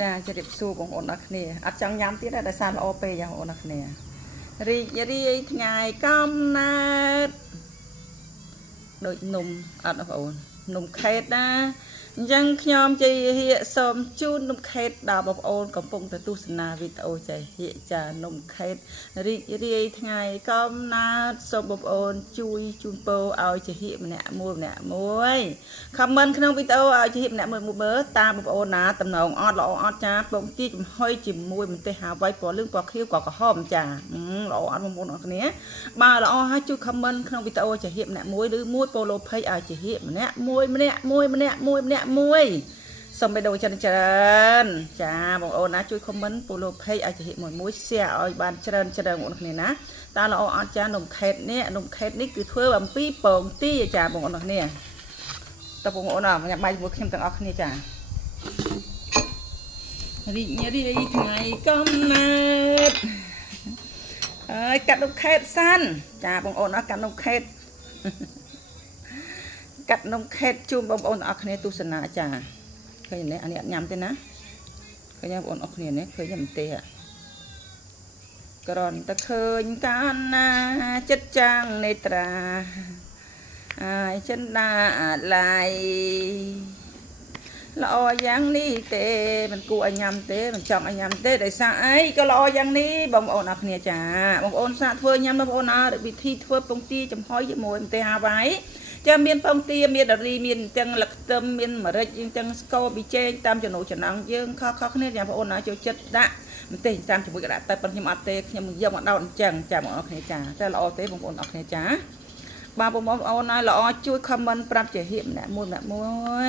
ចាជម្រាបសួរបងប្អូនអរគ្នាអត់ចង់ញ៉ាំទៀតទេដោយសារល្អពេកយ៉ាងបងប្អូនអរគ្នារីករាយថ្ងៃកំណើតដូចនំអត់បងប្អូននំខេតណាអញ្ចឹងខ្ញុំជាហៀកសូមជូននំខេតដល់បងប្អូនកំពុងទៅទស្សនាវីដេអូចាហៀកចានំខេតរីករាយថ្ងៃកំណើតសូមបងប្អូនជួយជូនពរឲ្យជាហៀកម្នាក់មួយខមមិនក្នុងវីដេអូឲ្យជាហៀកម្នាក់មួយមើលតាមបងប្អូនណាតំណងអត់ល្អអត់ចាពងទីចំហុយជាមួយម្ទេសហាវ៉ៃពណ៌លឿងពណ៌ខៀវក៏ក្រហមចាល្អអត់បងប្អូនអរគ្នាបើល្អហើយជួយខមមិនក្នុងវីដេអូជាហៀកម្នាក់មួយឬមួយប៉ូឡូភ័យឲ្យជាហៀកម្នាក់មួយសូមបេដូច្រើនចាបងប្អូនណាជួយខមមិនប៉ូឡូភ័យឲ្យជាហៀមួយ share ឲ្យបានច្រើនបងប្អូនគ្នាណាតើល្អអត់ចានំខេតនេះគឺធ្វើអំពីពងទាចាបងប្អូនគ្នាតើបងប្អូនញ៉ាំបាយជាមួយខ្ញុំទាំងអស់គ្នាចារីករាយថ្ងៃកំណើតហើយកាត់នំខេតសាន់ចាបងប្អូនអត់កាត់នំខេតជូនបងប្អូនទាំងអស់គ្នាទស្សនាចាឃើញនេះអានេះអត់ញ៉ាំទេណាឃើញបងប្អូនអស់គ្នានេះឃើញមិនទេក្រនតែឃើញកានណាចិត្តចាំងនេត្រាអាយចិនដាឡៃល្អយ៉ាងនេះទេមិនគួរឲ្យញ៉ាំទេមិនចង់ឲ្យញ៉ាំទេដោយសារអីក៏ល្អយ៉ាងនេះបងប្អូនអរគ្នាចាបងប្អូនសាកធ្វើញ៉ាំបងប្អូនអើវិធីធ្វើពងទាចំហុយជាមួយម្ទេសហាវ៉ៃចាមានពងទាមានដារីមានទាំងលឹកខ្ទឹមមានម្រេចទាំងស្ករប៊ីចេងតាមចំណូលចំណង់យើងខុសគ្នាចាបងប្អូនណាចូលចិត្តដាក់ម្ទេសតាមជាមួយក៏ដាក់តែប៉ុន្តែខ្ញុំអត់ទេខ្ញុំយកមកដោតអញ្ចឹងចាបងប្អូនគ្នាចាតែល្អទេបងប្អូនអរគ្នាចាបាទបងប្អូនណាល្អជួយ comment ប្រាប់ជាហៀបម្នាក់មួ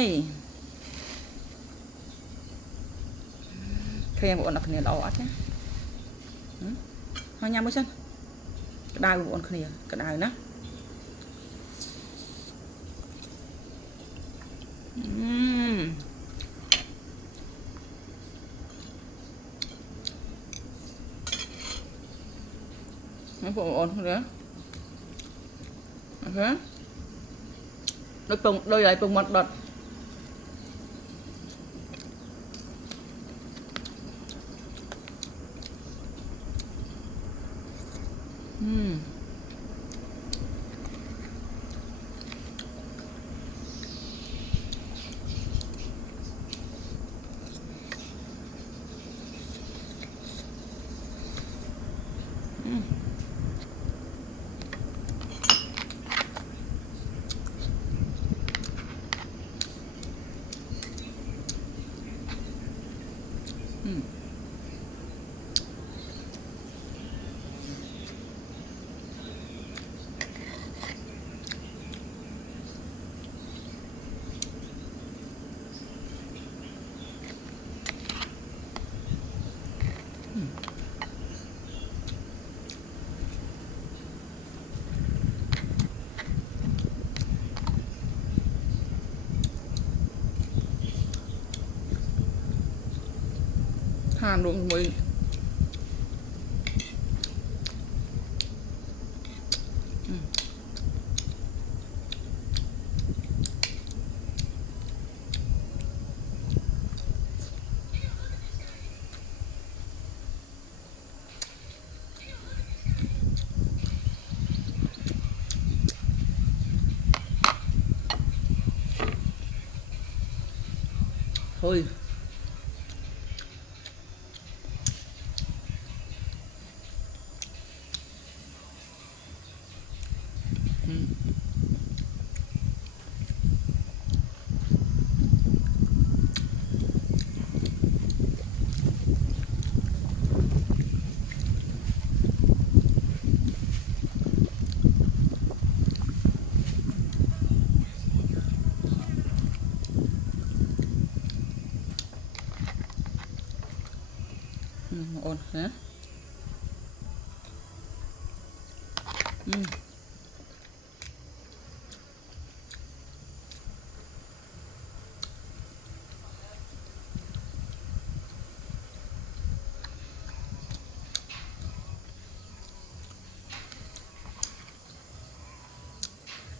យឃើញបងប្អូនអរគ្នាល្អអត់ចាហើយញ៉ាំមួយសិនក្តៅបងប្អូនគ្នាក្តៅណាបងប្អូនគ្នាអូខេដូចឲ្យពងមាត់ដុតហានរួមជាមួយហុយបងអូនណា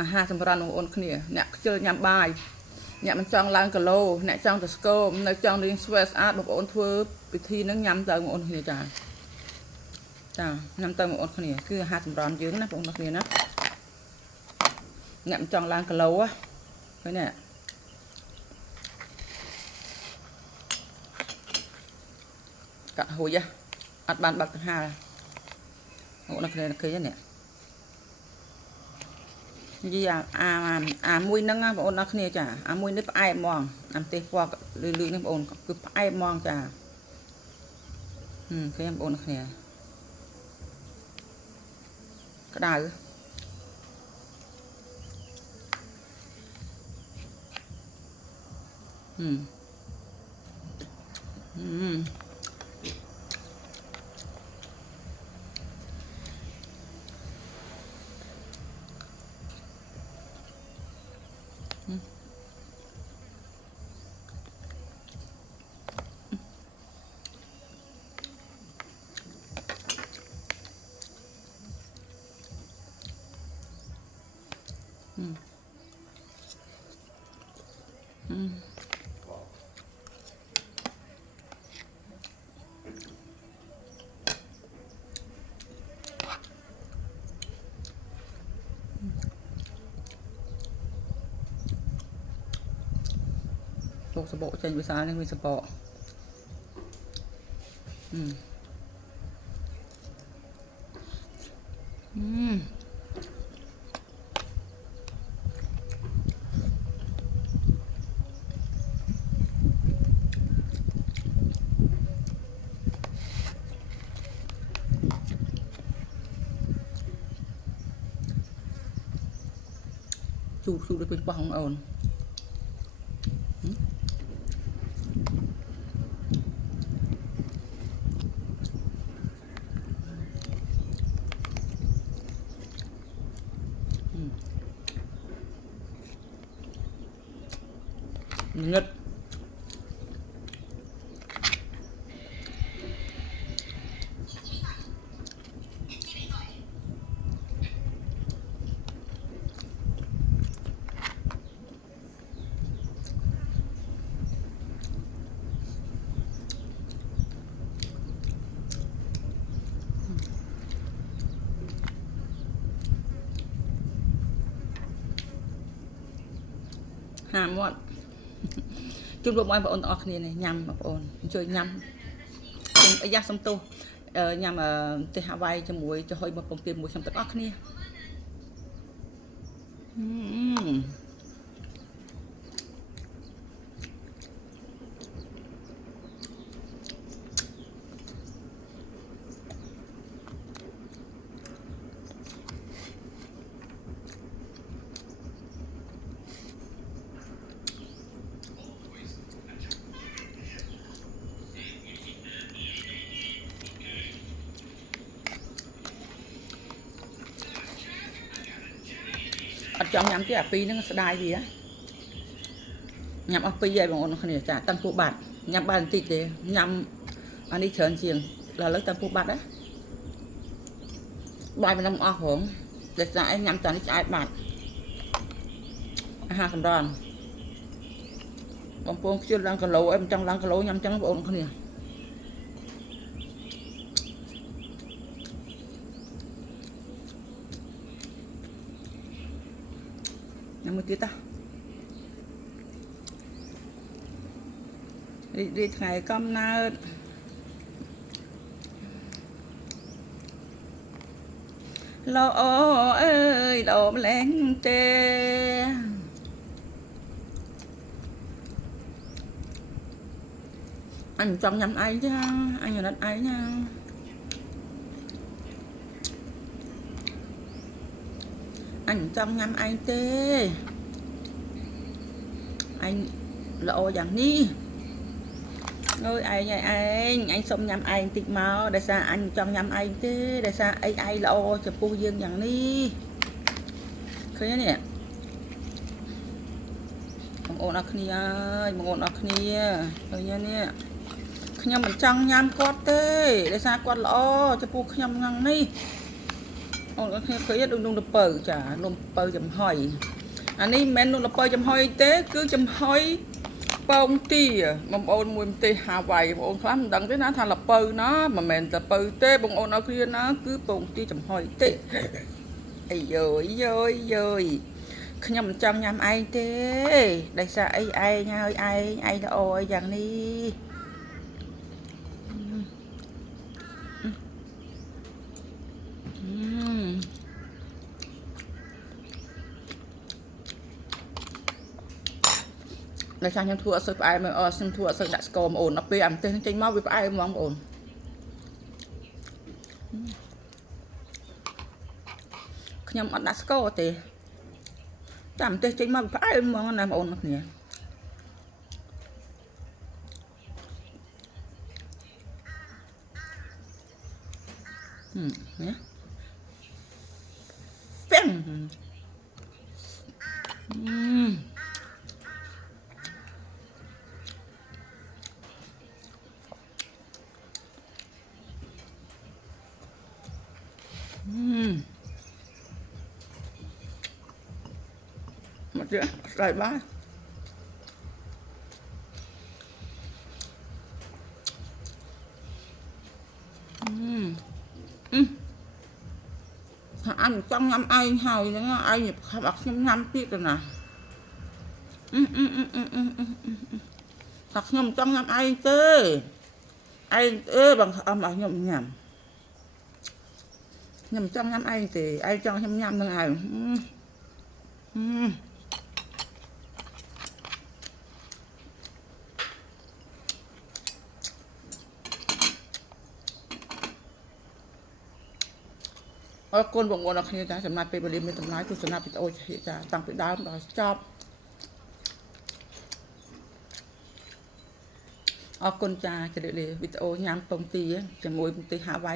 អាហារសម្រាប់បងប្អូនគ្នាអ្នកខ្ជិលញ៉ាំបាយ អ្នកមិនចង់ឡើងគីឡូអ្នកចង់ទៅស្គមនៅចង់រៀងស្វែស្អាតបងប្អូនធ្វើពិធីហ្នឹងញ៉ាំទៅបងប្អូនគ្នាចាញ៉ាំទៅបងប្អូនគ្នាគឺអាហារសម្រន់យើងណាបងប្អូនគ្នាណាអ្នកមិនចង់ឡើងគីឡូឃើញទេកាត់ហួយអត់បានបាត់ទៅហាលបងប្អូនគ្នាឃើញទេនេះនិយាយអាមួយហ្នឹងបងប្អូនអរគ្នាចាអាមួយនេះផ្អែមហ្មងអាម្ទេសពណ៌លឺៗនេះបងប្អូនគឺផ្អែមហ្មងចាឃើញបងប្អូនអរគ្នាក្តៅលោកសបកចេញវិសាលនេះមានសបកជូរដូចពេញបោះของអូនងឹតហាមាត់ជូនបងប្អូនទាំងអស់គ្នានេះញ៉ាំបងប្អូនជួយញ៉ាំអាយ៉ាសំទោសញ៉ាំទេហាវ៉ៃជាមួយចំហុយមកពងទាមួយខ្ញុំទាំងអស់គ្នាអត់ចង់ញ៉ាំទេអាពីរហ្នឹងស្ដាយវាញ៉ាំអស់ពីរហើយបងប្អូនគ្នាចាតាំងពោះបាត់ញ៉ាំបានបន្តិចទេញ៉ាំអានេះច្រើនជាងដល់ឥឡូវតាំងពោះបាត់ណាបាយមិនអស់ហងតែស្អាតឯងញ៉ាំតានេះឆ្អែតបាត់អាហារសម្រន់បងប្អូនខ្ជិលឡើងគីឡូអីមិនចង់ឡើងគីឡូញ៉ាំចឹងបងប្អូនគ្នាញ៉ាំមួយទៀតរីកថ្ងៃកំណើតលោអើយលោម្លេងទេអញចង់ញ៉ាំឯងទេអញរត់ឯងណាអញចង់ញ៉ាំឯងទេអញល្អយ៉ាងនេះអើយឯងអញសុំញ៉ាំឯងតិចមកដោយសារអញចង់ញ៉ាំឯងទេដោយសារអីឯងល្អចំពោះយើងយ៉ាងនេះឃើញទេនេះបងប្អូនអរគ្នាអើយបងប្អូនអរគ្នាឃើញទេនេះខ្ញុំមិនចង់ញ៉ាំគាត់ទេដោយសារគាត់ល្អចំពោះខ្ញុំយ៉ាងនេះអូនអរគ្នាឃើញដូចនំល្ពៅចានំពៅចំហុយ อันนี้เมนูละเปยจำหอยเต้คือจำหอยปองตีบางโอนมวยตีหาไว้บางโอนคลำดังที่นั้นทานละเปยนะมาเมนละเปยเต้บางโอนเอาเคลียนะคือปองตีจำหอยเต้ไอ้เย้ยขยำจังยำไอเต้ได้ซะไอเงาไอละโอยอย่างนี้ในชายังทั่วสึกไอมาซึ่งทั่วสึกดัชโกมโอนเอาไปอ่ำเต้นจริงมากวิปไอมองโอนขยำอัดดัชโกเต้แต่อ่ำเต้นจริงมากวิปไอมองนะโอนนักเนี่ยเนี่ยเป้งมาเจอใส่บ้านถ้าอันต้องน้ำไอเห่าอย่างเงี้ยไอเนี่ยขับอักน้ำปีกันนะถ้าขยำต้องน้ำไอเต้ไอบางเอามาnhầm trong năm anh thì ai cho nhầm thằng ai con bụng ngon là khi ta sắm nạpไปบริเวณตรงนั้นคือสำนักปิดโอเฉจะตั้งปิดดาวต่อชอบคนจ่าจะเลยวิดีโอยำตรงตีจะมวยตีหาไว้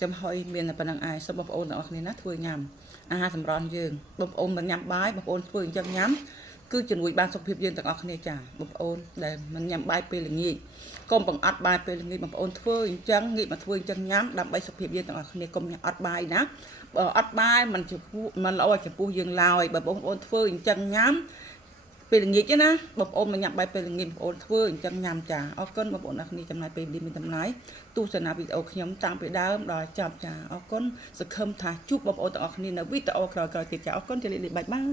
จะหอยเมียนปนังไอสำหรับโอนออกนี้นะถ้วยยำอาหารสำรองยืงบบโอนมันยำใบบบโอนถ้วยจังยำคือจะมวยบานสุขภาพยืนต่างออกนี้จ่าบบโอนแต่มันยำใบเป็นอย่างนี้กลมปังอัดใบเป็นอย่างนี้บบโอนถ้วยจังงี้มาถ้วยจังยำดำใบสุขภาพยืนต่างออกนี้กลมยำอัดใบนะอัดใบมันจะมันเอาจะปูยืงลอยบบโอนถ้วยจังยำเป็นอย่างนี้chứนะบอมมันหยับใบเป็นอย่างนี้บอมเพื่อจังยำจ่าเอาก้นบอมนักนี้จำนายเป็นดีเป็นจำนายตู้สนาวิดีโอขยมตามไปดาวดอยจับจ่าเอาก้นสะเคิมถ่ายจุบบอมต่างออกนี้นะวิดีโอคอยติดจ่าเอาก้นจะเรียนใบบ้าง